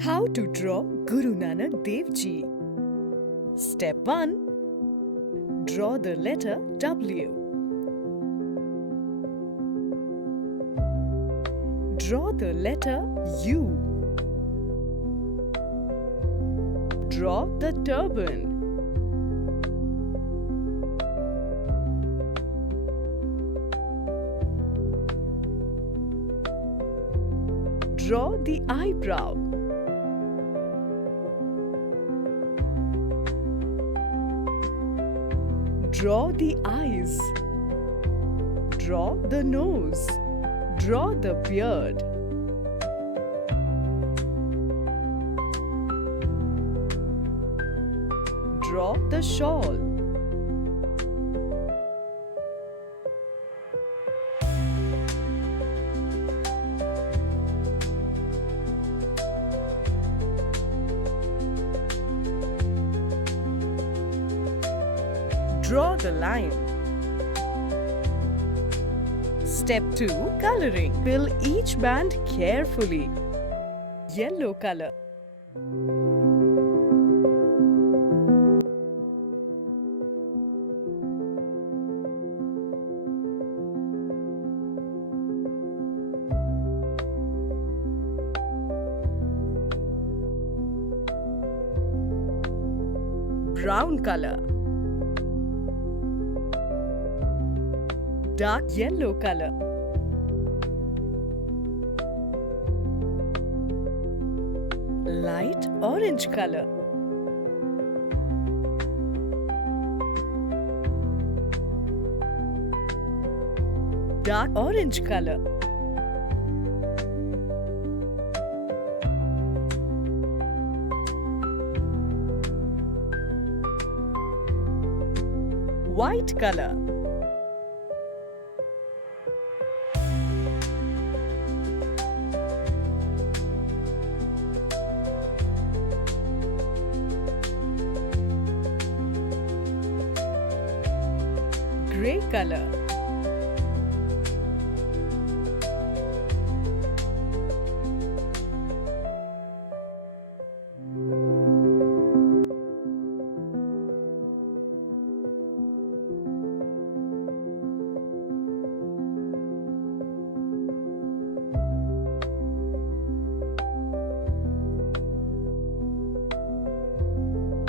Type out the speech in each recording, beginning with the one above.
How to draw Guru Nanak Dev Ji. Step 1. Draw the letter W. Draw the letter U. Draw the turban. Draw the eyebrow. Draw the eyes. Draw the nose. Draw the beard. Draw the shawl. Draw the line. Step 2. Coloring. Fill each band carefully. Yellow color. Brown color. Dark yellow color. Light orange color. Dark orange color. White color. Grey color.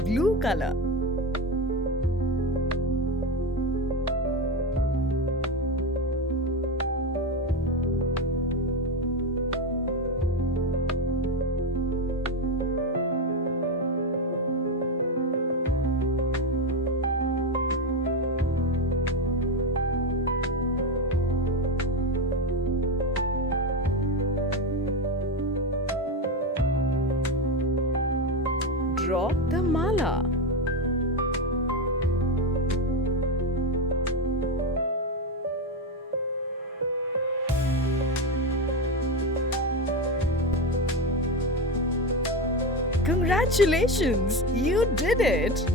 Blue color. Draw the mala. Congratulations! You did it!